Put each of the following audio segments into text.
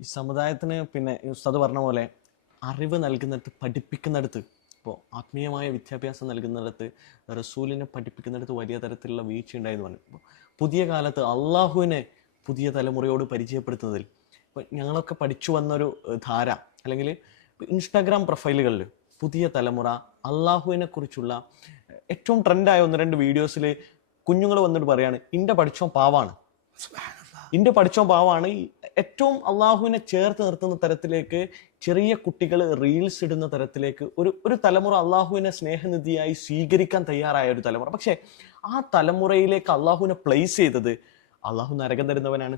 ഈ സമുദായത്തിന് പിന്നെ ഉസ്താദ് പറഞ്ഞ പോലെ അറിവ് നൽകുന്നിടത്ത്, പഠിപ്പിക്കുന്നിടത്ത്, ഇപ്പോൾ ആത്മീയമായ വിദ്യാഭ്യാസം നൽകുന്നിടത്ത്, റസൂലിനെ പഠിപ്പിക്കുന്നിടത്ത് വലിയ തരത്തിലുള്ള വീഴ്ച ഉണ്ടായെന്ന് പറഞ്ഞു. ഇപ്പോൾ പുതിയ കാലത്ത് അള്ളാഹുവിനെ പുതിയ തലമുറയോട് പരിചയപ്പെടുത്തുന്നതിൽ ഇപ്പോൾ ഞങ്ങളൊക്കെ പഠിച്ചു വന്നൊരു ധാര, അല്ലെങ്കിൽ ഇൻസ്റ്റാഗ്രാം പ്രൊഫൈലുകളിൽ പുതിയ തലമുറ അള്ളാഹുവിനെ കുറിച്ചുള്ള ഏറ്റവും ട്രെൻഡായ 1-2 വീഡിയോസിൽ കുഞ്ഞുങ്ങൾ വന്നിട്ട് പറയാണ്, ഇന്റെ പഠിച്ചോൻ പാവാണ്, ഇന്റെ പഠിച്ചോൻ പാവാണ്. ഏറ്റവും അള്ളാഹുവിനെ ചേർത്ത് നിർത്തുന്ന തരത്തിലേക്ക് ചെറിയ കുട്ടികൾ റീൽസ് ഇടുന്ന തരത്തിലേക്ക് ഒരു തലമുറ അള്ളാഹുവിനെ സ്നേഹനിധിയായി സ്വീകരിക്കാൻ തയ്യാറായ ഒരു തലമുറ. പക്ഷെ ആ തലമുറയിലേക്ക് അള്ളാഹുവിനെ പ്ലേസ് ചെയ്തത് അള്ളാഹു നരകം തരുന്നവനാണ്,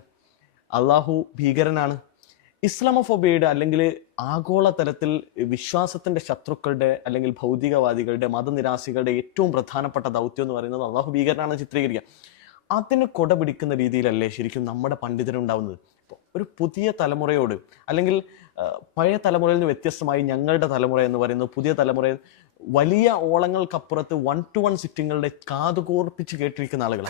അള്ളാഹു ഭീകരനാണ്. ഇസ്ലാമോഫോബിയയുടെ അല്ലെങ്കിൽ ആഗോള തലത്തിൽ വിശ്വാസത്തിന്റെ ശത്രുക്കളുടെ അല്ലെങ്കിൽ ഭൗതികവാദികളുടെ മതനിരാസികളുടെ ഏറ്റവും പ്രധാനപ്പെട്ട ദൗത്യം എന്ന് പറയുന്നത് അള്ളാഹു ഭീകരനാണെന്ന് ചിത്രീകരിക്കുക. അതിന് കൊട പിടിക്കുന്ന രീതിയിലല്ലേ ശരിക്കും നമ്മുടെ പണ്ഡിതരുണ്ടാവുന്നത്. ഒരു പുതിയ തലമുറയോട്, അല്ലെങ്കിൽ പഴയ തലമുറയിൽ നിന്ന് വ്യത്യസ്തമായി ഞങ്ങളുടെ തലമുറ എന്ന് പറയുന്നത് പുതിയ തലമുറയിൽ വലിയ ഓളങ്ങൾക്കപ്പുറത്ത് 1-to-1 സിറ്റിങ്ങളുടെ കാതുകോർപ്പിച്ച് കേട്ടിരിക്കുന്ന ആളുകൾ.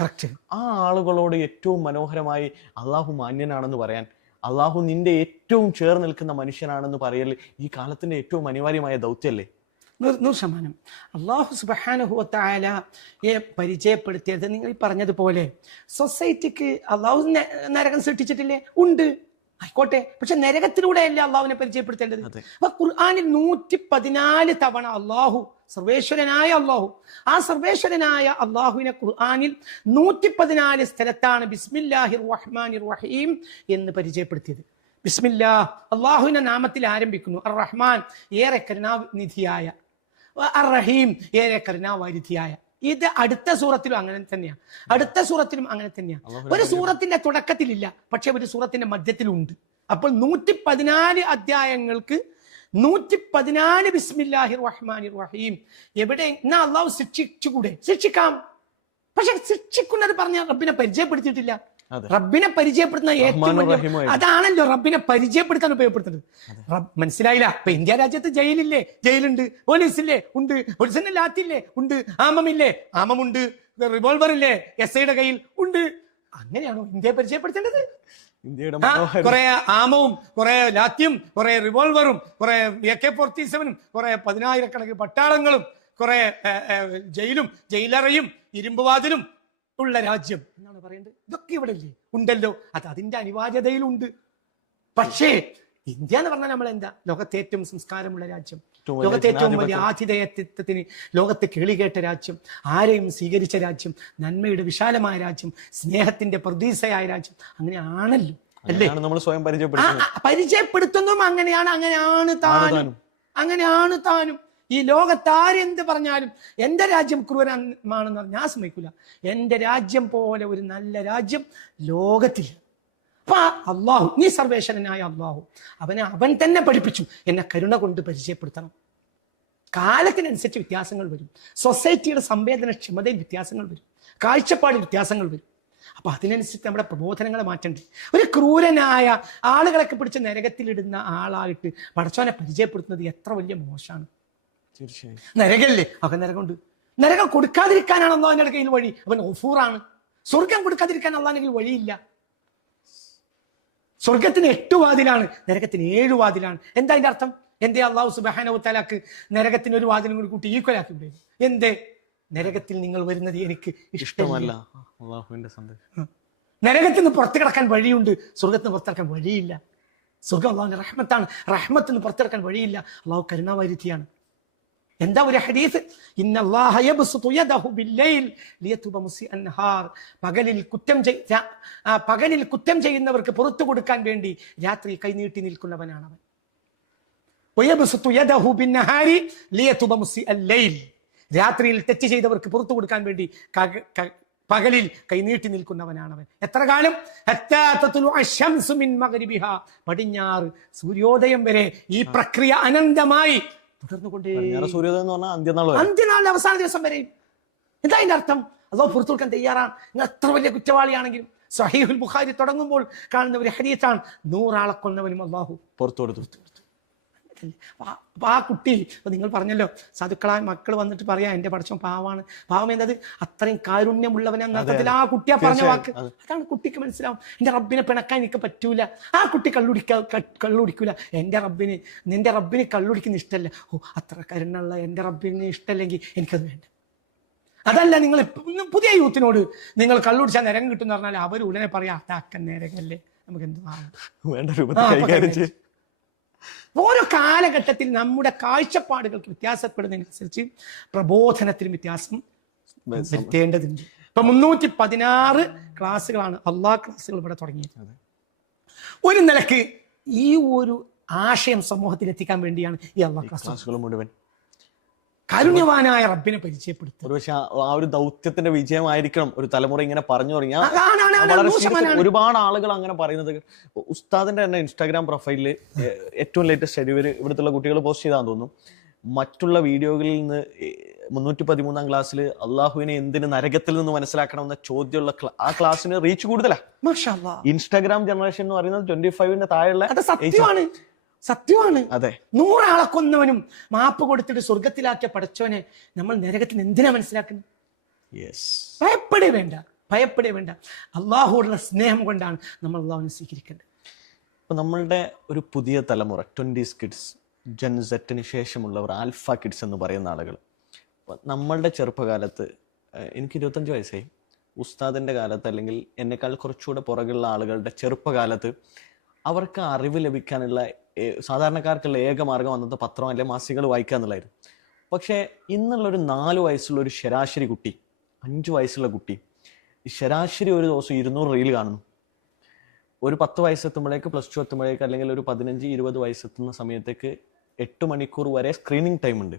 ആ ആളുകളോട് ഏറ്റവും മനോഹരമായി അള്ളാഹു മാന്യനാണെന്ന് പറയാൻ, അള്ളാഹു നിന്റെ ഏറ്റവും ചേർന്ന് നിൽക്കുന്ന മനുഷ്യനാണെന്ന് പറയൽ ഈ കാലത്തിന്റെ ഏറ്റവും അനിവാര്യമായ ദൗത്യമല്ലേ? 100%. അള്ളാഹു സുബ്ഹാനഹു വ തആലയെ പരിചയപ്പെടുത്തിയത് നിങ്ങൾ പറഞ്ഞതുപോലെ സൊസൈറ്റിക്ക് അള്ളാഹു നരകം സൃഷ്ടിച്ചിട്ടില്ലേ? ഉണ്ട്, ആയിക്കോട്ടെ. പക്ഷെ നരകത്തിലൂടെയല്ല അള്ളാഹുവിനെ പരിചയപ്പെടുത്തേണ്ടത്. അപ്പൊ ഖുർആനിൽ 114 തവണ അള്ളാഹു, സർവേശ്വരനായ അള്ളാഹു, ആ സർവേശ്വരനായ അള്ളാഹുവിനെ ഖുർആനിൽ 114 സ്ഥലത്താണ് ബിസ്മില്ലാഹിർ റഹ്മാനിർ റഹീം എന്ന് പരിചയപ്പെടുത്തിയത്. ബിസ്മില്ലാ, അള്ളാഹുവിന്റെ നാമത്തിൽ ആരംഭിക്കുന്നു. അർ റഹ്മാൻ, ഏറെ കരുണാനിധിയായ, അർ റഹീം, ഏറെ കരുണാവാരിധിയായ. ഇത് അടുത്ത സൂറത്തിലും അങ്ങനെ തന്നെയാണ്, അടുത്ത സൂറത്തിലും അങ്ങനെ തന്നെയാണ്. ഒരു സൂറത്തിന്റെ തുടക്കത്തിലില്ല, പക്ഷെ ഒരു സൂറത്തിന്റെ മധ്യത്തിലുണ്ട്. അപ്പോൾ 114 അധ്യായങ്ങൾക്ക് 114 ബിസ്മില്ലാഹിർ റഹ്മാനിർ റഹീം. എവിടെ എന്നാ അള്ളാഹു ശിക്ഷിച്ചുകൂടെ? ശിക്ഷിക്കാം, പക്ഷെ ശിക്ഷിക്കുന്നത് പറഞ്ഞ റബ്ബിനെ പരിചയപ്പെടുത്തിയിട്ടില്ല. റബ്ബിനെ പരിചയപ്പെടുത്തുന്ന ഏറ്റവും വലിയ അതാണല്ലോ റബ്ബിനെ പരിചയപ്പെടുത്താൻ ഉപയോഗപ്പെടുത്തുന്നത്. മനസ്സിലായില്ല? ഇപ്പൊ ഇന്ത്യ രാജ്യത്ത് ജയിലില്ലേ? ജയിലുണ്ട്. പോലീസില്ലേ? ഉണ്ട്. പോലീസിന്റെ ലാത്തില്ലേ? ഉണ്ട്. ആമമില്ലേ? ആമമുണ്ട്. റിവോൾവർ ഇല്ലേ? SIയുടെ കയ്യിൽ ഉണ്ട്. അങ്ങനെയാണോ ഇന്ത്യയെ പരിചയപ്പെടുത്തേണ്ടത്? കുറെ ആമവും കുറെ ലാത്തിയും കുറെ റിവോൾവറും കുറെ AK-47 കുറെ 10,000 പട്ടാളങ്ങളും കുറെ ജയിലും ജയിലറയും ഇരുമ്പുവാതിലും ഉള്ള രാജ്യം എന്നാണ് പറയേണ്ടത്. ഇതൊക്കെ ഇവിടെ ഇല്ലേ? ഉണ്ടല്ലോ. അത് അതിന്റെ അനിവാര്യതയിലുണ്ട്. പക്ഷേ ഇന്ത്യ എന്ന് പറഞ്ഞാൽ നമ്മൾ എന്താ? ലോകത്തെ ഏറ്റവും സംസ്കാരമുള്ള രാജ്യം, ലോകത്തെ ഏറ്റവും വലിയ ആതിഥേയത്വത്തിന് ലോകത്തെ കേളികേട്ട രാജ്യം, ആരെയും സ്വീകരിച്ച രാജ്യം, നന്മയുടെ വിശാലമായ രാജ്യം, സ്നേഹത്തിന്റെ പ്രതീസയായ രാജ്യം. അങ്ങനെയാണല്ലോ അല്ലേ നമ്മൾ സ്വയം പരിചയപ്പെടുത്തുന്നതും അങ്ങനെയാണ്. അങ്ങനെയാണ് താനും. ഈ ലോകത്താരെന്ത് പറഞ്ഞാലും എന്റെ രാജ്യം ക്രൂരമാണെന്ന് ഞാൻ സമ്മതിക്കില്ല. എന്റെ രാജ്യം പോലെ ഒരു നല്ല രാജ്യം ലോകത്തില്ല. അപ്പൊ അള്ളാഹു, നീ സർവേശ്വരനായ അള്ളാഹു, അവൻ തന്നെ പഠിപ്പിച്ചു എന്നെ കരുണ കൊണ്ട് പരിചയപ്പെടുത്തണം. കാലത്തിനനുസരിച്ച് വ്യത്യാസങ്ങൾ വരും, സൊസൈറ്റിയുടെ സംവേദനക്ഷമതയിൽ വ്യത്യാസങ്ങൾ വരും, കാഴ്ചപ്പാടിൽ വ്യത്യാസങ്ങൾ വരും. അപ്പൊ അതിനനുസരിച്ച് നമ്മുടെ പ്രബോധനങ്ങളെ മാറ്റണ്ടേ? ഒരു ക്രൂരനായ ആളുകളൊക്കെ പിടിച്ച് നരകത്തിലിടുന്ന ആളായിട്ട് പടച്ചോനെ പരിചയപ്പെടുത്തുന്നത് എത്ര വലിയ മോശമാണ്. നരകല്ലേ? അവൻ നരകമുണ്ട്. നരകം കൊടുക്കാതിരിക്കാനാണ് അള്ളാഹുവിന്റെ കയ്യിൽ വഴി. അവൻ ഗഫൂറാണ്. സ്വർഗം കൊടുക്കാതിരിക്കാൻ അള്ളാഹിന്റെ കയ്യിൽ വഴിയില്ല. സ്വർഗത്തിന് 8 വാതിലാണ്, നരകത്തിന് 7 വാതിലാണ്. എന്താ അതിന്റെ അർത്ഥം? എന്തേ അള്ളാഹു സുബ്ഹാനഹു വ തആലക്ക് നരകത്തിന് ഒരു വാതിലും കൂടി കൂട്ടി ഈക്വലാക്കി വിടും? എന്തേ? നരകത്തിൽ നിങ്ങൾ വരുന്നത് എനിക്ക് ഇഷ്ടമല്ല. നരകത്തിൽ നിന്ന് പുറത്തു കിടക്കാൻ വഴിയുണ്ട്, സ്വർഗത്തിന് പുറത്തിറക്കാൻ വഴിയില്ല. സ്വർഗം അള്ളാഹുവിന്റെ റഹ്മത്താണ്. റഹ്മത്തിന് പുറത്തിറക്കാൻ വഴിയില്ല. അള്ളാഹു കരുണാവാരിധിയാണ്. എന്താ ഒരു ഹദീസ്? ഇന്നല്ലാഹ യബ്സുതു യദഹു ബില്ലൈൽ ലിയതുബ മുസിഅൻ നഹാർ. പകലിൽ കുറ്റം ചെയ്യുന്നവർക്ക് പുറത്തു കൊടുക്കാൻ വേണ്ടി രാത്രി കൈനീട്ടി നിൽക്കുന്നവനാണ് അവൻ. വയബ്സുതു യദഹു ബിന്നഹാരി ലിയതുബ മുസിഅൽ ലൈൽ. രാത്രിയിൽ തെറ്റ് ചെയ്തവർക്ക് പുറത്തു കൊടുക്കാൻ വേണ്ടി പകലിൽ കൈനീട്ടി നിൽക്കുന്നവനാണവൻ. എത്ര കാലം? ഹത്താ തത്ലുഅ അശംസു മിൻ മഗ്രിബിഹാ. പടിഞ്ഞാറ് സൂര്യോദയം വരെ ഈ പ്രക്രിയ അനന്തമായി തുടർന്നുകൊണ്ടേ. അന്ത്യനാളിന്റെ അവസാന ദിവസം വരെയും. എന്താ അതിന്റെ അർത്ഥം? അല്ലാഹു പുറത്തു കൊടുക്കാൻ തയ്യാറാണ്. നിങ്ങൾ എത്ര വലിയ കുറ്റവാളിയാണെങ്കിലും. സഹീഹുൽ ബുഖാരി തുടങ്ങുമ്പോൾ കാണുന്ന ഒരു ഹദീസാണ്, 100 ആളെ കൊന്നവനും അല്ലാഹു പുറത്തു കൊടുത്തു. റാഹത്തല്ലേ. അപ്പൊ ആ കുട്ടി ഇപ്പൊ നിങ്ങൾ പറഞ്ഞല്ലോ സാധുക്കളായ മക്കൾ വന്നിട്ട് പറയാ എൻ്റെ പഠിച്ചോ പാവാണ്. പാവം എന്നത് അത്രയും കാരുണ്യമുള്ളവനെന്ന അർത്ഥത്തിൽ ആ കുട്ടിയാ പറഞ്ഞ വാക്ക്. അതാണ് കുട്ടിക്ക് മനസ്സിലാവും. എൻ്റെ റബ്ബിനെ പിണക്കാൻ എനിക്ക് പറ്റൂല. ആ കുട്ടി കള്ളുടിക്കൂല. നിന്റെ റബ്ബിന് കള്ളുടിക്കുന്ന ഇഷ്ടമല്ല. ഓ, അത്ര കരുണുള്ള എൻ്റെ റബ്ബിന് ഇഷ്ടമല്ലെങ്കിൽ എനിക്കത് വേണ്ട. അതല്ല, നിങ്ങൾ പുതിയ യൂത്തിനോട് നിങ്ങൾ കള്ളുടിച്ചാൽ നരകം കിട്ടുമെന്ന് പറഞ്ഞാൽ അവർ ഉടനെ പറയാം അതാക്കൻ നരകല്ലേ, നമുക്ക് എന്ത്. ഓരോ കാലഘട്ടത്തിൽ നമ്മുടെ കാഴ്ചപ്പാടുകൾക്ക് വ്യത്യാസപ്പെടുന്നതിനനുസരിച്ച് പ്രബോധനത്തിന് വ്യത്യാസം വരുത്തേണ്ടതുണ്ട്. ഇപ്പൊ 316 ക്ലാസ്സുകളാണ് ക്ലാസ്സുകൾ ഇവിടെ തുടങ്ങിയത്. ഒരു നിലക്ക് ഈ ഒരു ആശയം സമൂഹത്തിൽ എത്തിക്കാൻ വേണ്ടിയാണ് ഈ ക്ലാസ്സുകൾ മുഴുവൻ. കാരുണ്യവാനായ റബ്ബിനെ പരിചയപ്പെടുത്തുക. ഒരുപക്ഷെ ആ ഒരു ദൗത്യത്തിന്റെ വിജയമായിരിക്കണം ഒരു തലമുറ ഇങ്ങനെ പറഞ്ഞു തുടങ്ങിയാൽ. ഒരുപാട് ആളുകൾ അങ്ങനെ പറയുന്നത്. ഉസ്താദിന്റെ തന്നെ ഇൻസ്റ്റാഗ്രാം പ്രൊഫൈലില് ഏറ്റവും ലേറ്റസ്റ്റ് ഇവിടുത്തെ കുട്ടികൾ പോസ്റ്റ് ചെയ്താന്ന് തോന്നുന്നു. മറ്റുള്ള വീഡിയോകളിൽ നിന്ന് 313 ക്ലാസ്സിൽ അള്ളാഹുവിനെ എന്തിന് നരകത്തിൽ നിന്ന് മനസ്സിലാക്കണമെന്ന ചോദ്യമുള്ള ആ ക്ലാസ്സിന് റീച്ച് കൂടുതലാ. ഇൻസ്റ്റാഗ്രാം ജനറേഷൻ എന്ന് പറയുന്നത് 25 താഴെയുള്ള. സത്യമാണ്. അതെ, 100 ആളെ കൊന്നവനും മാപ്പ് കൊടുത്തിട്ട് സ്വർഗത്തിലാക്കിയ പടച്ചോനെ നമ്മൾ നരകത്തിൽ എന്തിനാ മനസ്സിലാക്കുന്നത്? ഭയപ്പെടേ വേണ്ട. അള്ളാഹുവോടുള്ള സ്നേഹം കൊണ്ടാണ് നമ്മൾ അള്ളാഹുവിനെ സ്വീകരിക്കേണ്ടത്. ഇപ്പൊ നമ്മളുടെ ഒരു പുതിയ തലമുറ 20s കിഡ്സ്, ജെൻ സെറ്റിന് ശേഷമുള്ളവർ, ആൽഫ കിഡ്സ് എന്ന് പറയുന്ന ആളുകൾ. നമ്മളുടെ ചെറുപ്പകാലത്ത് എനിക്ക് 25 വയസ്സായി. ഉസ്താദിന്റെ കാലത്ത് അല്ലെങ്കിൽ എന്നെക്കാൾ കുറച്ചുകൂടെ പുറകുള്ള ആളുകളുടെ ചെറുപ്പകാലത്ത് അവർക്ക് അറിവ് ലഭിക്കാനുള്ള സാധാരണക്കാർക്കുള്ള ഏക മാർഗം അന്നത്തെ പത്രം അല്ലെ മാസികകൾ വായിക്കുക എന്നുള്ളതായിരുന്നു. പക്ഷേ ഇന്നുള്ളൊരു 4 വയസ്സുള്ള ഒരു ശരാശരി കുട്ടി, 5 വയസ്സുള്ള കുട്ടി ശരാശരി ഒരു ദിവസം 200 റീൽ കാണുന്നു. ഒരു 10 വയസ്സെത്തുമ്പോഴേക്ക്, +2 എത്തുമ്പോഴേക്ക്, അല്ലെങ്കിൽ ഒരു 15-20 വയസ്സെത്തുന്ന സമയത്തേക്ക് 8 മണിക്കൂർ വരെ സ്ക്രീനിങ് ടൈം ഉണ്ട്.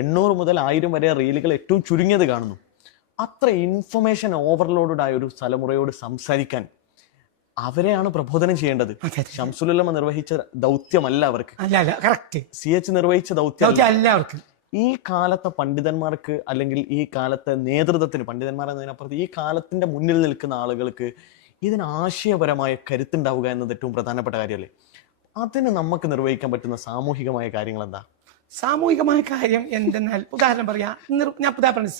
800 മുതൽ 1000 വരെ റീലുകൾ ഏറ്റവും ചുരുങ്ങിയത് കാണുന്നു. അത്ര ഇൻഫർമേഷൻ ഓവർലോഡഡ് ആയ ഒരു തലമുറയോട് സംസാരിക്കാൻ അവരെയാണ് പ്രബോധനം ചെയ്യേണ്ടത്. ശംസുലുലമ നിർവഹിച്ച ദൗത്യമല്ല അവർക്ക്, CH നിർവഹിച്ച ദൗത്യം. ഈ കാലത്തെ പണ്ഡിതന്മാർക്ക് അല്ലെങ്കിൽ ഈ കാലത്തെ നേതൃത്വത്തിന്, പണ്ഡിതന്മാർ എന്നതിനപ്പുറത്ത് ഈ കാലത്തിന്റെ മുന്നിൽ നിൽക്കുന്ന ആളുകൾക്ക് ഇതിന് ആശയപരമായ കരുത്തുണ്ടാവുക എന്നത് ഏറ്റവും പ്രധാനപ്പെട്ട കാര്യമല്ലേ? അതിന് നമുക്ക് നിർവഹിക്കാൻ പറ്റുന്ന സാമൂഹികമായ കാര്യങ്ങൾ എന്താ? സാമൂഹികമായ കാര്യം എന്തെന്നാൽ, ഉദാഹരണം പറയാ, ഞാൻ പറഞ്ഞ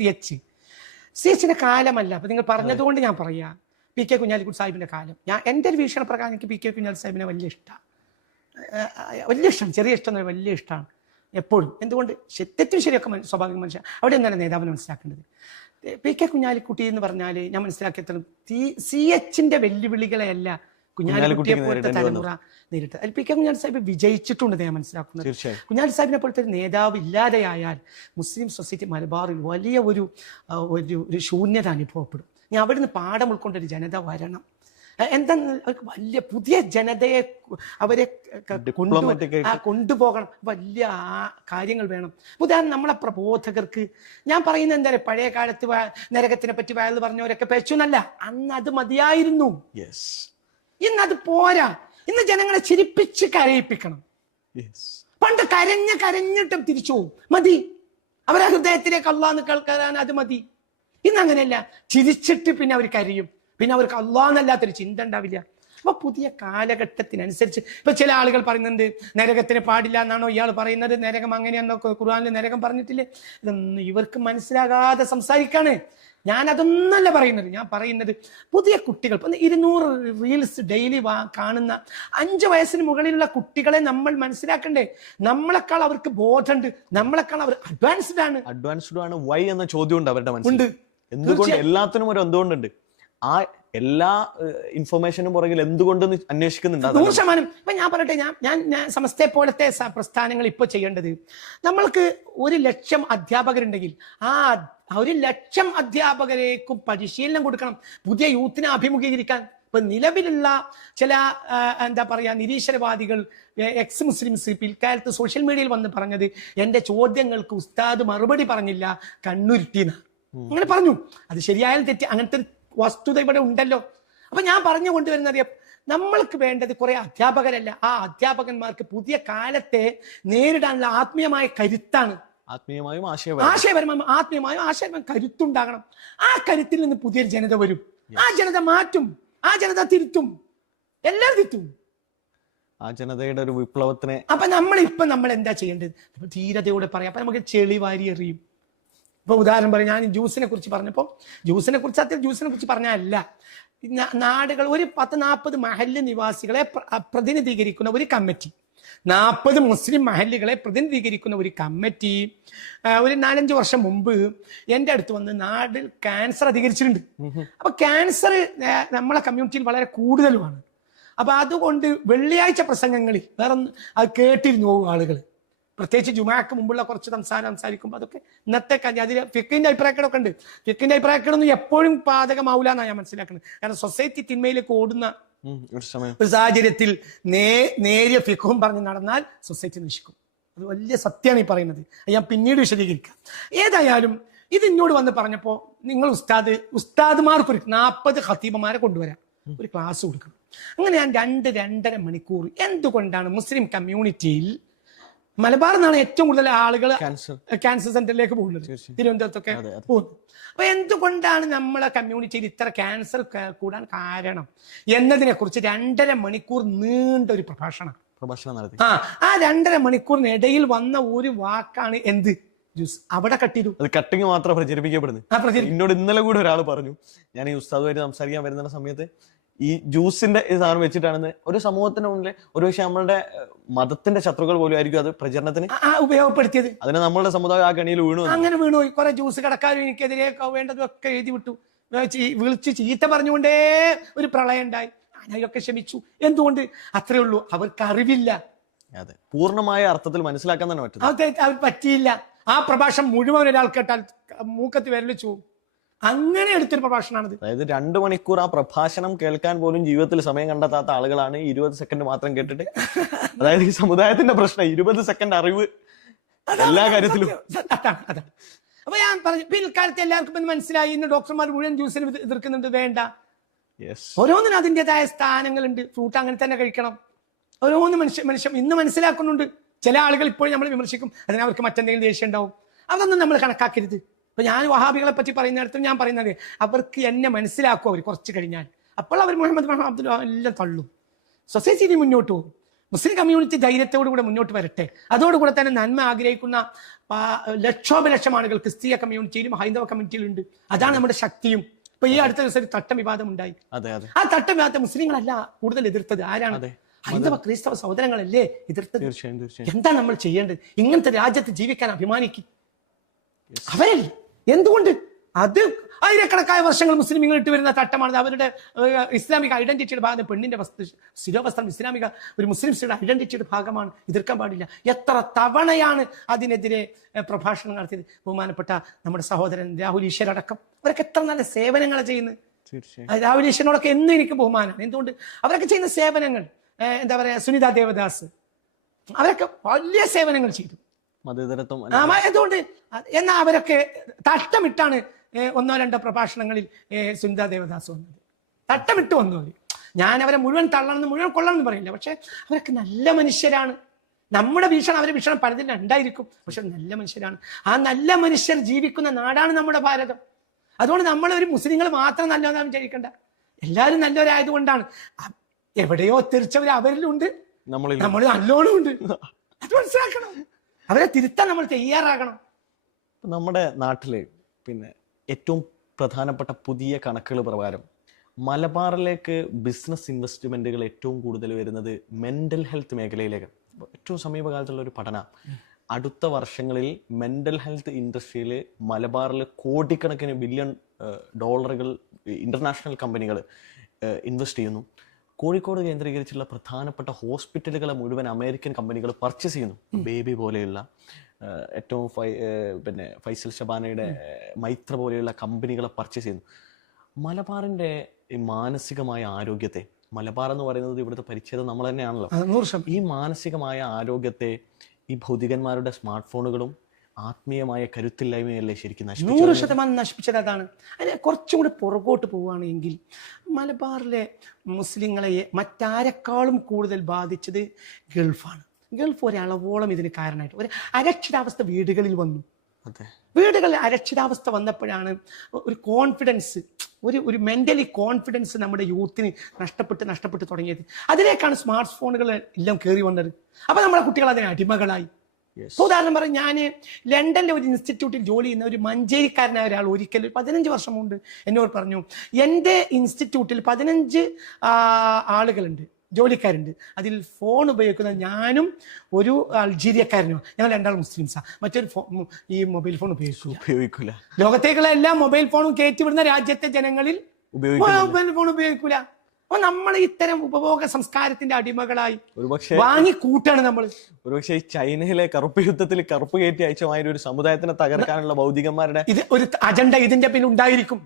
CHന്റെ കാലമല്ല. അപ്പൊ നിങ്ങൾ പറഞ്ഞതുകൊണ്ട് ഞാൻ പറയാ, PK കുഞ്ഞാലിക്കുട്ടി സാഹിബിന്റെ കാലം. എൻ്റെ ഒരു വീക്ഷണ പ്രകാരം എനിക്ക് PK കുഞ്ഞാലി സാഹിബിനെ വലിയ ഇഷ്ടമാണ്. ചെറിയ ഇഷ്ടം, വലിയ ഇഷ്ടമാണ് എപ്പോഴും. എന്തുകൊണ്ട്? തെറ്റും ശരിയൊക്കെ സ്വാഭാവിക മനുഷ്യൻ. അവിടെ എന്താണ് നേതാവിനെ മനസ്സിലാക്കേണ്ടത്? PK കുഞ്ഞാലിക്കുട്ടി എന്ന് പറഞ്ഞാൽ ഞാൻ മനസ്സിലാക്കിയത് CHന്റെ വെല്ലുവിളികളെയല്ല കുഞ്ഞാലിക്കുട്ടിയെ പോലത്തെ തലമുറ നേരിട്ട്. അതിൽ PK കുഞ്ഞാലി സാഹിബ് വിജയിച്ചിട്ടുണ്ട് ഞാൻ മനസ്സിലാക്കുന്നത്. കുഞ്ഞാലി സാഹിബിനെ പോലത്തെ ഒരു നേതാവ് ഇല്ലാതെയായാൽ മുസ്ലിം സൊസൈറ്റി മലബാറിൽ വലിയ ഒരു ശൂന്യത അനുഭവപ്പെടും. ഞാൻ അവിടുന്ന് പാഠം ഉൾക്കൊണ്ടൊരു ജനത വരണം. എന്താന്ന് അവർക്ക് വലിയ പുതിയ ജനതയെ അവരെ കൊണ്ടുപോകണം. വലിയ കാര്യങ്ങൾ വേണം. ഉദാഹരണം, നമ്മളെ പ്രബോധകർക്ക് ഞാൻ പറയുന്നത് എന്താ പറയുക, പഴയ കാലത്ത് നരകത്തിനെ പറ്റി വയൽ പറഞ്ഞവരൊക്കെ പേച്ചു എന്നല്ല, അന്ന് അത് മതിയായിരുന്നു. ഇന്നത് പോരാ. ഇന്ന് ജനങ്ങളെ ചിരിപ്പിച്ച് കരയിപ്പിക്കണം. പണ്ട് കരഞ്ഞിട്ടും തിരിച്ചു പോകും. മതി, അവരെ ഹൃദയത്തിലേക്ക് അള്ളാന്ന് കേൾക്കാൻ അത് മതി. ഇന്ന് അങ്ങനെയല്ല. ചിരിച്ചിട്ട് പിന്നെ അവർ കരയും. പിന്നെ അവർക്ക് അള്ളാന്നല്ലാത്തൊരു ചിന്ത ഉണ്ടാവില്ല. അപ്പൊ പുതിയ കാലഘട്ടത്തിനനുസരിച്ച് ഇപ്പൊ ചില ആളുകൾ പറയുന്നുണ്ട് നരകത്തിന് പാടില്ല എന്നാണോ ഇയാൾ പറയുന്നത്? നരകം അങ്ങനെയാണെന്നോ ഖുർആനിൽ നരകം പറഞ്ഞിട്ടില്ലേ? ഇതൊന്നും ഇവർക്ക് മനസ്സിലാകാതെ സംസാരിക്കാണ്. ഞാൻ അതൊന്നല്ല പറയുന്നത്. ഞാൻ പറയുന്നത് പുതിയ കുട്ടികൾ 200 റീൽസ് ഡെയിലി കാണുന്ന 5 വയസ്സിന് മുകളിലുള്ള കുട്ടികളെ നമ്മൾ മനസ്സിലാക്കണ്ടേ? നമ്മളെക്കാൾ അവർക്ക് ബോധമുണ്ട്, നമ്മളെക്കാൾ അവർ അഡ്വാൻസ്ഡ് ആണ്. വൈ എന്ന ചോദ്യം ഉണ്ട് അവരുടെ മനസ്സിൽ. എന്തുകൊണ്ട്? എല്ലാത്തിനും ഒരു എന്തുകൊണ്ടുണ്ട്. ആ എല്ലാ ഇൻഫർമേഷനും പുറകിൽ എന്തുകൊണ്ടെന്ന് അന്വേഷിക്കുന്നുണ്ട്. 100%. ഇപ്പൊ ഞാൻ പറയട്ടെ, ഞാൻ സമസ്തയെ പോലത്തെ പ്രസ്ഥാനങ്ങൾ ഇപ്പൊ ചെയ്യേണ്ടത്, നമ്മൾക്ക് 100,000 അധ്യാപകരുണ്ടെങ്കിൽ ആ 100,000 അധ്യാപകരേക്കും പരിശീലനം കൊടുക്കണം പുതിയ യൂത്തിനെ അഭിമുഖീകരിക്കാൻ. ഇപ്പൊ നിലവിലുള്ള ചില എന്താ പറയാ നിരീശ്വരവാദികൾ, എക്സ് മുസ്ലിംസ് പിൽക്കാലത്ത് സോഷ്യൽ മീഡിയയിൽ വന്ന് പറഞ്ഞത്, എന്റെ ചോദ്യങ്ങൾക്ക് ഉസ്താദ് മറുപടി പറഞ്ഞില്ല, കണ്ണുരുട്ടിന്ന് അങ്ങനെ പറഞ്ഞു. അത് ശരിയായാലും തെറ്റി, അങ്ങനത്തെ വസ്തുത ഇവിടെ ഉണ്ടല്ലോ. അപ്പൊ ഞാൻ പറഞ്ഞു കൊണ്ടുവരുന്നത്, നമ്മൾക്ക് വേണ്ടത് കുറെ അധ്യാപകരല്ല, ആ അധ്യാപകന്മാർക്ക് പുതിയ കാലത്തെ നേരിടാനുള്ള ആത്മീയമായ കരുത്താണ്. ആത്മീയമായും ആശയപരമായും കരുത്തുണ്ടാകണം. ആ കരുത്തിൽ നിന്ന് പുതിയൊരു ജനത വരും. ആ ജനത മാറ്റും, ആ ജനത തിരുത്തും, എല്ലാവരും തിരുത്തും. ആ ജനതയുടെ ഒരു വിപ്ലവത്തിനെ. അപ്പൊ നമ്മൾ എന്താ ചെയ്യേണ്ടത്? ധീരതയോടെ പറയാം. അപ്പൊ നമുക്ക് ചെളി വാരി എറിയും. ഇപ്പൊ ഉദാഹരണം പറയാം, ഞാൻ ജ്യൂസിനെ കുറിച്ച് പറഞ്ഞപ്പോൾ ജ്യൂസിനെ കുറിച്ച് പറഞ്ഞല്ല, നാടുകൾ ഒരു 10-40 മഹല്ല് നിവാസികളെ പ്രതിനിധീകരിക്കുന്ന ഒരു കമ്മിറ്റി, 40 മുസ്ലിം മഹല്ലുകളെ പ്രതിനിധീകരിക്കുന്ന ഒരു കമ്മിറ്റി ഒരു 4-5 വർഷം മുമ്പ് എൻ്റെ അടുത്ത് വന്ന് നാട്ടിൽ ക്യാൻസർ അധികരിച്ചിട്ടുണ്ട്. അപ്പൊ ക്യാൻസർ നമ്മളെ കമ്മ്യൂണിറ്റിയിൽ വളരെ കൂടുതലുമാണ്. അപ്പൊ അതുകൊണ്ട് വെള്ളിയാഴ്ച പ്രസംഗങ്ങളിൽ വേറെ അത് കേട്ടിരുന്നു പോകും ആളുകൾ, പ്രത്യേകിച്ച് ജുമാക്ക് മുമ്പുള്ള കുറച്ച് സംസാരിക്കുമ്പോൾ അതൊക്കെ ഇന്നത്തെ അതിൽ ഫിഖിന്റെ അഭിപ്രായക്കേടൊക്കെ ഉണ്ട്. ഫിഖിന്റെ അഭിപ്രായക്കേടൊന്നും എപ്പോഴും പാതകമാവില്ല എന്നാണ് ഞാൻ മനസ്സിലാക്കുന്നത്. കാരണം സൊസൈറ്റി തിന്മയിലേക്ക് ഓടുന്ന ഒരു സാഹചര്യത്തിൽ നേരിയ ഫിഖും പറഞ്ഞ് നടന്നാൽ സൊസൈറ്റി നശിക്കും. അത് വലിയ സത്യമാണ് ഈ പറയുന്നത്. ഞാൻ പിന്നീട് വിശദീകരിക്കാം. ഏതായാലും ഇത് എന്നോട് വന്ന് പറഞ്ഞപ്പോൾ നിങ്ങൾ ഉസ്താദ്മാർക്ക് 40 ഖത്തീബമാരെ കൊണ്ടുവരാം, ഒരു ക്ലാസ് കൊടുക്കണം. അങ്ങനെ ഞാൻ 2-2.5 മണിക്കൂർ എന്തുകൊണ്ടാണ് മുസ്ലിം കമ്മ്യൂണിറ്റിയിൽ മലബാറിൽ നിന്നാണ് ഏറ്റവും കൂടുതൽ ആളുകൾ ക്യാൻസർ സെന്ററിലേക്ക് പോകുന്നത്, തിരുവനന്തപുരത്തൊക്കെ പോകുന്നത്. അപ്പൊ എന്തുകൊണ്ടാണ് നമ്മളെ കമ്മ്യൂണിറ്റിയിൽ ഇത്ര ക്യാൻസർ കൂടാൻ കാരണം എന്നതിനെ കുറിച്ച് 2.5 മണിക്കൂർ നീണ്ട ഒരു പ്രഭാഷണം നടത്തി. ആ 2.5 മണിക്കൂറിനിടയിൽ വന്ന ഒരു വാക്കാണ് എന്ത്? ജ്യൂസ്. അവിടെ കട്ട് ചെയ്തു. അത് കട്ടിങ് മാത്രം പ്രചരിപ്പിക്കപ്പെടുന്നു. എന്നോട് ഇന്നലെ കൂടെ ഒരാൾ പറഞ്ഞു, ഞാൻ ഈ ഉസ്താദുമായിട്ട് സംസാരിക്കാൻ വരുന്ന സമയത്ത് ഈ ജ്യൂസിന്റെ ഈ സാധനം വെച്ചിട്ടാണെന്ന്. ഒരു സമൂഹത്തിന് മുന്നിൽ ഒരുപക്ഷെ നമ്മളുടെ മതത്തിന്റെ ശത്രുക്കൾ പോലും ആയിരിക്കും അത് പ്രചരണത്തിന് ഉപയോഗപ്പെടുത്തിയത്. അതിന് നമ്മളുടെ സമുദായം ആ കണിയിൽ വീണു. അങ്ങനെ വീണുപോയി. കുറെ ജ്യൂസ് കടക്കാരും എനിക്കെതിരെ വേണ്ടതൊക്കെ എഴുതി വിട്ടു, വിളിച്ച് ചീത്ത പറഞ്ഞുകൊണ്ടേ ഒരു പ്രളയം ഉണ്ടായി. ഞാനൊക്കെ ക്ഷമിച്ചു. എന്തുകൊണ്ട്? അത്രേ ഉള്ളൂ, അവർക്ക് അറിവില്ല. അതെ, പൂർണ്ണമായ അർത്ഥത്തിൽ മനസ്സിലാക്കാൻ തന്നെ പറ്റും. അവർ പറ്റിയില്ല. ആ പ്രഭാഷണം മുഴുവൻ ഒരാൾ കേട്ടാൽ മൂക്കത്ത് വിരലിച്ചു. അങ്ങനെ എടുത്തൊരു പ്രഭാഷണമാണത്. അതായത് 2 മണിക്കൂർ ആ പ്രഭാഷണം കേൾക്കാൻ പോലും ജീവിതത്തിൽ സമയം കണ്ടെത്താത്ത ആളുകളാണ് 20 സെക്കൻഡ് മാത്രം കേട്ടിട്ട്. അതായത് ഈ സമുദായത്തിന്റെ പ്രശ്നം 20 സെക്കൻഡ് അറിവ് എല്ലാ കാര്യത്തിലും. അപ്പൊ ഞാൻ പറഞ്ഞു, പിൽക്കാലത്ത് എല്ലാവർക്കും മനസ്സിലായി. ഇന്ന് ഡോക്ടർമാർ മുഴുവൻ ജ്യൂസിന് എതിർക്കുന്നുണ്ട്. വേണ്ട, ഓരോന്നിനും അതിൻ്റെതായ സ്ഥാനങ്ങളുണ്ട്. ഫ്രൂട്ട് അങ്ങനെ തന്നെ കഴിക്കണം. ഓരോന്ന് മനുഷ്യൻ ഇന്ന് മനസ്സിലാക്കുന്നുണ്ട്. ചില ആളുകൾ ഇപ്പോഴും നമ്മൾ വിമർശിക്കും, അതിന് അവർക്ക് മറ്റെന്തെങ്കിലും ദേഷ്യം ഉണ്ടാവും. അതൊന്നും നമ്മൾ കണക്കാക്കരുത്. ഇപ്പൊ ഞാൻ വഹാബികളെ പറ്റി പറയുന്നിടത്തും ഞാൻ പറയുന്നത്, അവർക്ക് എന്നെ മനസ്സിലാക്കും അവർ കുറച്ച് കഴിഞ്ഞാൽ. അപ്പോൾ അവർ മുഹമ്മദ് അബ്ദുൽ എല്ലാം തള്ളും. സൊസൈറ്റി മുന്നോട്ട് പോകും. മുസ്ലിം കമ്മ്യൂണിറ്റി ധൈര്യത്തോടുകൂടെ മുന്നോട്ട് വരട്ടെ. അതോടുകൂടെ തന്നെ നന്മ ആഗ്രഹിക്കുന്ന ലക്ഷോപലക്ഷം ആളുകൾ ക്രിസ്തീയ കമ്മ്യൂണിറ്റിയിലും ഹൈന്ദവ കമ്മ്യൂണിറ്റിയിലും ഉണ്ട്. അതാണ് നമ്മുടെ ശക്തിയും. ഇപ്പൊ ഈ അടുത്ത ദിവസം ഒരു തട്ടം വിവാദം ഉണ്ടായി. ആ തട്ടം വിവാദത്തെ മുസ്ലിങ്ങളല്ല കൂടുതൽ എതിർത്തത്. ആരാണ്? ഹൈന്ദവ ക്രൈസ്തവ സഹോദരങ്ങളല്ലേ എതിർത്തത്. എന്താ നമ്മൾ ചെയ്യേണ്ടത്? ഇങ്ങനത്തെ രാജ്യത്ത് ജീവിക്കാൻ അഭിമാനിക്കും അവരല്ലേ? എന്തുകൊണ്ട്? അത് ആയിരക്കണക്കായ വർഷങ്ങൾ മുസ്ലിങ്ങൾ ഇട്ട് വരുന്ന തട്ടമാണ്. അവരുടെ ഇസ്ലാമിക ഐഡന്റിറ്റിയുടെ ഭാഗം. പെണ്ണിന്റെ ശിരോവസ്ത്രം ഇസ്ലാമിക ഒരു മുസ്ലിം സ്ത്രീയുടെ ഐഡന്റിറ്റിയുടെ ഭാഗമാണ്. എതിർക്കാൻ പാടില്ല. എത്ര തവണയാണ് അതിനെതിരെ പ്രഭാഷണം നടത്തിയത് ബഹുമാനപ്പെട്ട നമ്മുടെ സഹോദരൻ രാഹുൽ ഈശ്വർ അടക്കം. അവരൊക്കെ എത്ര നല്ല സേവനങ്ങളാണ് ചെയ്യുന്നത്. രാഹുൽ ഈശ്വരനോടൊക്കെ എന്നും എനിക്ക് ബഹുമാനമാണ്. എന്തുകൊണ്ട്? അവരൊക്കെ ചെയ്യുന്ന സേവനങ്ങൾ, എന്താ പറയാ, സുനിത ദേവദാസ്, അവരൊക്കെ വലിയ സേവനങ്ങൾ ചെയ്തു. അതുകൊണ്ട് എന്നാ അവരൊക്കെ തട്ടമിട്ടാണ് 1-2 പ്രഭാഷണങ്ങളിൽ സുനിത ദേവദാസ് വന്നത്. തട്ടമിട്ട് വന്നു. ഞാൻ അവരെ മുഴുവൻ തള്ളണമെന്ന് മുഴുവൻ കൊള്ളണമെന്ന് പറയില്ല. പക്ഷെ അവരൊക്കെ നല്ല മനുഷ്യരാണ്. നമ്മുടെ വീക്ഷണം അവരുടെ വീക്ഷണം പലതിൽ ഉണ്ടായിരിക്കും. പക്ഷെ നല്ല മനുഷ്യരാണ്. ആ നല്ല മനുഷ്യർ ജീവിക്കുന്ന നാടാണ് നമ്മുടെ ഭാരതം. അതുകൊണ്ട് നമ്മൾ ഒരു മുസ്ലിങ്ങൾ മാത്രം നല്ലവരാണ് വിചാരിക്കണ്ട. എല്ലാവരും നല്ലവരായതുകൊണ്ടാണ്. എവിടെയോ തിരിച്ചവർ അവരിലുണ്ട്, നമ്മൾ നല്ലോണം ഉണ്ട്. അത് മനസ്സിലാക്കണം. അവരെ തിരുത്താൻ നമ്മൾ തയ്യാറാകണം. നമ്മുടെ നാട്ടില് പിന്നെ ഏറ്റവും പ്രധാനപ്പെട്ട പുതിയ കണക്കുകൾ പ്രകാരം മലബാറിലേക്ക് ബിസിനസ് ഇൻവെസ്റ്റ്മെന്റുകൾ ഏറ്റവും കൂടുതൽ വരുന്നത് മെന്റൽ ഹെൽത്ത് മേഖലയിലേക്ക്. ഏറ്റവും സമീപകാലത്തുള്ള ഒരു പഠനം, അടുത്ത വർഷങ്ങളിൽ മെന്റൽ ഹെൽത്ത് ഇൻഡസ്ട്രിയിൽ മലബാറിൽ കോടിക്കണക്കിന് ബില്യൺ ഡോളറുകൾ ഇന്റർനാഷണൽ കമ്പനികൾ ഇൻവെസ്റ്റ് ചെയ്യുന്നു. കോഴിക്കോട് കേന്ദ്രീകരിച്ചുള്ള പ്രധാനപ്പെട്ട ഹോസ്പിറ്റലുകളെ മുഴുവൻ അമേരിക്കൻ കമ്പനികൾ പർച്ചേസ് ചെയ്യുന്നു. ബേബി പോലെയുള്ള ഏറ്റവും പിന്നെ ഫൈസൽ ഷബാനയുടെ മൈത്ര പോലെയുള്ള കമ്പനികളെ പർച്ചേസ് ചെയ്യുന്നു. മലബാറിന്റെ ഈ മാനസികമായ ആരോഗ്യത്തെ, മലബാർ എന്ന് പറയുന്നത് ഇവിടുത്തെ പരിച്ഛേദം നമ്മൾ തന്നെയാണല്ലോ. ഈ മാനസികമായ ആരോഗ്യത്തെ ഈ ഭൗതികന്മാരുടെ സ്മാർട്ട് ഫോണുകളും ആത്മീയമായ കരുത്തില്ലായ്മയല്ലേ ശരിക്കും 100% നശിപ്പിച്ചത്. അതാണ്. അതിന് കുറച്ചും കൂടി പുറകോട്ട് പോവുകയാണെങ്കിൽ മലബാറിലെ മുസ്ലിങ്ങളെ മറ്റാരെക്കാളും കൂടുതൽ ബാധിച്ചത് ഗൾഫാണ്. ഗൾഫ് ഒരളവോളം ഇതിന് കാരണമായിട്ട് ഒരു അരക്ഷിതാവസ്ഥ വീടുകളിൽ വന്നു. അതെ. വീടുകളിൽ അരക്ഷിതാവസ്ഥ വന്നപ്പോഴാണ് ഒരു കോൺഫിഡൻസ്, ഒരു മെന്റലി കോൺഫിഡൻസ് നമ്മുടെ യൂത്തിന് നഷ്ടപ്പെട്ട് തുടങ്ങിയത്. അതിലേക്കാണ് സ്മാർട്ട് ഫോണുകൾ എല്ലാം കയറി വന്നത്. അപ്പൊ നമ്മളെ കുട്ടികൾ അതിന് അടിമകളായി. ഉദാഹരണം പറഞ്ഞാൽ, ഞാൻ ലണ്ടനിലെ ഒരു ഇൻസ്റ്റിറ്റ്യൂട്ടിൽ ജോലി ചെയ്യുന്ന ഒരു മഞ്ചേരിക്കാരനായ ഒരാൾ ഒരിക്കൽ 15 വർഷം മുമ്പ് എന്നോട് പറഞ്ഞു, എൻ്റെ ഇൻസ്റ്റിറ്റ്യൂട്ടിൽ 15 ആളുകളുണ്ട്, ജോലിക്കാരുണ്ട്. അതിൽ ഫോൺ ഉപയോഗിക്കുന്ന ഞാനും ഒരു അൾജീരിയക്കാരനും, ഞങ്ങൾ 2 മുസ്ലിംസാ. മറ്റൊരു ഈ മൊബൈൽ ഫോൺ ഉപയോഗിക്കൂല. ലോകത്തേക്കുള്ള എല്ലാ മൊബൈൽ ഫോണും കയറ്റിവിടുന്ന രാജ്യത്തെ ജനങ്ങളിൽ മൊബൈൽ ഫോൺ ഉപയോഗിക്കൂല. അപ്പൊ നമ്മൾ ഇത്തരം ഉപഭോഗ സംസ്കാരത്തിന്റെ അടിമകളായി വാങ്ങിക്കൂട്ടാണ് നമ്മൾ. ഒരുപക്ഷെ ചൈനയിലെ കറുപ്പ് യുദ്ധത്തിൽ കറുപ്പ് കയറ്റി അയച്ചമായ ഒരു സമുദായത്തിനെ തകർക്കാനുള്ള ഭൗതികന്മാരുടെ ഇത് ഒരു അജണ്ട ഇതിന്റെ പിന്നെ ഉണ്ടായിരിക്കും.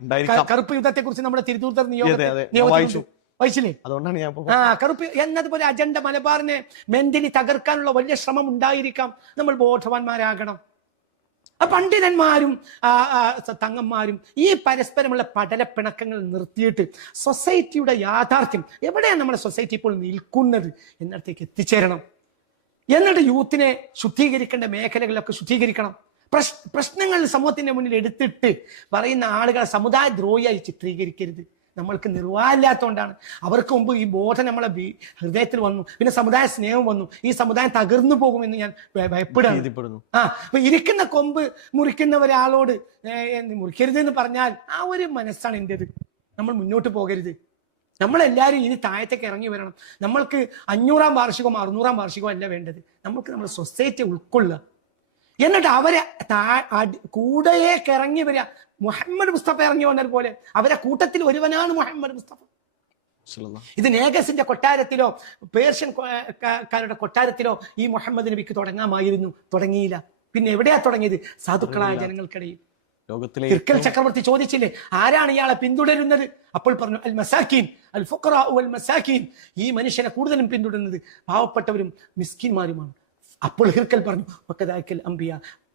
കറുപ്പ് യുദ്ധത്തെ കുറിച്ച് നമ്മുടെ തിരുവനന്തപുരത്ത് വായിച്ചില്ലേ? അതുകൊണ്ടാണ് ഞാൻ കറുപ്പ് എന്നതുപോലെ അജണ്ട മലബാറിനെ മെന്റലി തകർക്കാനുള്ള വലിയ ശ്രമം ഉണ്ടായിരിക്കാം. നമ്മൾ ബോധവാന്മാരാകണം. പണ്ഡിതന്മാരും തങ്ങന്മാരും ഈ പരസ്പരമുള്ള പടലപ്പിണക്കങ്ങൾ നിർത്തിയിട്ട് സൊസൈറ്റിയുടെ യാഥാർത്ഥ്യം എവിടെയാണ് നമ്മുടെ സൊസൈറ്റി ഇപ്പോൾ നിൽക്കുന്നത് എന്നിടത്തേക്ക് എത്തിച്ചേരണം. എന്നിട്ട് യൂത്തിനെ ശുദ്ധീകരിക്കേണ്ട മേഖലകളിലൊക്കെ ശുദ്ധീകരിക്കണം. പ്രശ്നങ്ങൾ സമൂഹത്തിന്റെ മുന്നിൽ എടുത്തിട്ട് പറയുന്ന ആളുകളെ സമുദായ ദ്രോഹിയായി ചിത്രീകരിക്കരുത്. നമ്മൾക്ക് നിർവാഹമില്ലാത്തതുകൊണ്ടാണ്. അവർക്ക് മുമ്പ് ഈ ബോധം നമ്മളെ ഹൃദയത്തിൽ വന്നു, പിന്നെ സമുദായ സ്നേഹം വന്നു. ഈ സമുദായം തകർന്നു പോകുമെന്ന് ഞാൻ ഭയപ്പെടുന്നു. അപ്പൊ ഇരിക്കുന്ന കൊമ്പ് മുറിക്കുന്ന ഒരാളോട് മുറിക്കരുത് എന്ന് പറഞ്ഞാൽ ആ ഒരു മനസ്സാണ് എൻ്റെത്. നമ്മൾ മുന്നോട്ട് പോകരുത്. നമ്മളെല്ലാവരും ഇനി താഴത്തേക്ക് ഇറങ്ങി വരണം. നമ്മൾക്ക് 500-ാം വാർഷികമോ 600-ാം വാർഷികമോ അല്ല വേണ്ടത്. നമുക്ക് നമ്മുടെ സൊസൈറ്റി ഉൾക്കൊള്ളുക, എന്നിട്ട് അവരെ കൂടെയേക്ക് ഇറങ്ങി വരിക. മുഹമ്മദ് മുസ്തഫ ഇറങ്ങി വന്നത് പോലെ അവരെ കൂട്ടത്തിൽ ഒരുവനാണ് മുഹമ്മദ് മുസ്തഫ. ഇത് നേഗസിന്റെ കൊട്ടാരത്തിലോ പേർഷ്യൻകാരുടെ കൊട്ടാരത്തിലോ ഈ മുഹമ്മദ് നബിക്ക് തുടങ്ങാമായിരുന്നു. തുടങ്ങിയില്ല. പിന്നെ എവിടെയാ തുടങ്ങിയത്? സാധുക്കളായ ജനങ്ങൾക്കിടയിൽ. ഹിർക്കൽ ചക്രവർത്തി ചോദിച്ചില്ലേ, ആരാണ് ഇയാളെ പിന്തുടരുന്നത്? അപ്പോൾ പറഞ്ഞു, അൽ മസാക്കീൻ, അൽ ഫുഖറാ വൽ മസാക്കീൻ. ഈ മനുഷ്യനെ കൂടുതലും പിന്തുടരുന്നത് പാവപ്പെട്ടവരും മിസ്കിന്മാരുമാണ്. അപ്പോൾ ഹിർക്കൽ പറഞ്ഞു, വക്കദാലിക്കൽ അംബിയ,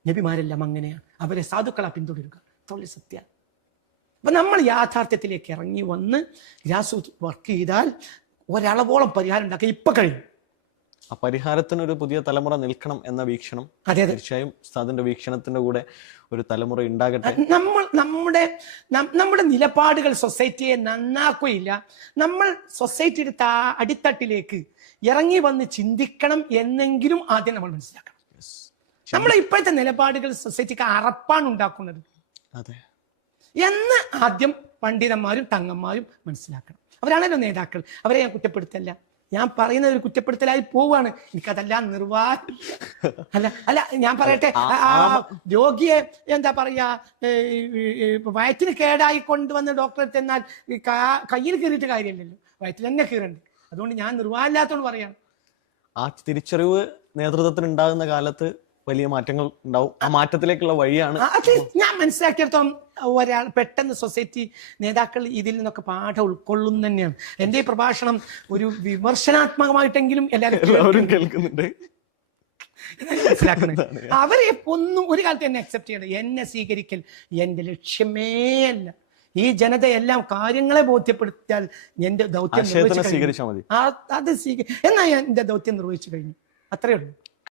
നബിമാരെല്ലാം അങ്ങനെയാണ്, അവരെ സാധുക്കളാ പിന്തുടരുക. സത്യ. അപ്പൊ നമ്മൾ യാഥാർത്ഥ്യത്തിലേക്ക് ഇറങ്ങി വന്ന് ഗ്രാസ് വർക്ക് ചെയ്താൽ ഒരളവോളം പരിഹാരം ഉണ്ടാക്കാൻ ഇപ്പൊ കഴിയും. ആ പരിഹാരത്തിന് ഒരു പുതിയ തലമുറ നിൽക്കണം എന്ന വീക്ഷണം തീർച്ചയായും ഉസ്താദിന്റെ വീക്ഷണത്തിന്റെ കൂടെ ഒരു തലമുറ ഉണ്ടാകട്ടെ. നമ്മുടെ നിലപാടുകൾ സൊസൈറ്റിയെ നന്നാക്കുകയില്ല. നമ്മൾ സൊസൈറ്റിയുടെ അടിത്തട്ടിലേക്ക് ഇറങ്ങി വന്ന് ചിന്തിക്കണം എന്നെങ്കിലും ആദ്യം നമ്മൾ മനസ്സിലാക്കണം. നമ്മളെ ഇപ്പോഴത്തെ നിലപാടുകൾ സൊസൈറ്റിക്ക് അറപ്പാണ് ഉണ്ടാക്കുന്നത് എന്ന് ആദ്യം പണ്ഡിതന്മാരും തങ്ങന്മാരും മനസ്സിലാക്കണം. അവരാണല്ലോ നേതാക്കൾ. അവരെ ഞാൻ കുറ്റപ്പെടുത്തല്ല. ഞാൻ പറയുന്നത് ഒരു കുറ്റപ്പെടുത്തലായി പോവാണ്. എനിക്കതെല്ലാം അല്ല ഞാൻ പറയട്ടെ, രോഗിയെ എന്താ പറയാ, വയറ്റിന് കേടായി കൊണ്ടുവന്ന് ഡോക്ടറെ ചെന്നാൽ കയ്യിൽ കീറിയിട്ട് കാര്യമില്ലല്ലോ, വയറ്റിൽ തന്നെ കീറണ്ട്. അതുകൊണ്ട് ഞാൻ നിർവാഹമില്ലാത്തോണ്ട് പറയാണ്. ആ തിരിച്ചറിവ് നേതൃത്വത്തിന് ഉണ്ടാകുന്ന കാലത്ത് വലിയ മാറ്റങ്ങൾ ഉണ്ടാവും. ആ മാറ്റത്തിലേക്കുള്ള വഴിയാണ് ഞാൻ മനസ്സിലാക്കിയെടുത്തോളം ഒരാൾ പെട്ടെന്ന് സൊസൈറ്റി നേതാക്കൾ ഇതിൽ നിന്നൊക്കെ പാഠം ഉൾക്കൊള്ളുന്നു തന്നെയാണ്. എന്റെ ഈ പ്രഭാഷണം ഒരു വിമർശനാത്മകമായിട്ടെങ്കിലും എല്ലാവരും കേൾക്കുന്നുണ്ട്. മനസ്സിലാക്കണം. അവരെ ഒന്നും ഒരു കാലത്ത് എന്നെ അക്സെപ്റ്റ് ചെയ്യണം. എന്നെ സ്വീകരിക്കൽ എന്റെ ലക്ഷ്യമേ അല്ല. ഈ ജനതയെല്ലാം കാര്യങ്ങളെ ബോധ്യപ്പെടുത്തിയാൽ എന്റെ ദൗത്യം നിർവഹിച്ചു കഴിഞ്ഞു. എന്നാ ഞാൻ എന്റെ ദൗത്യം നിർവഹിച്ചു കഴിഞ്ഞു. അത്രയേ ഉള്ളൂ.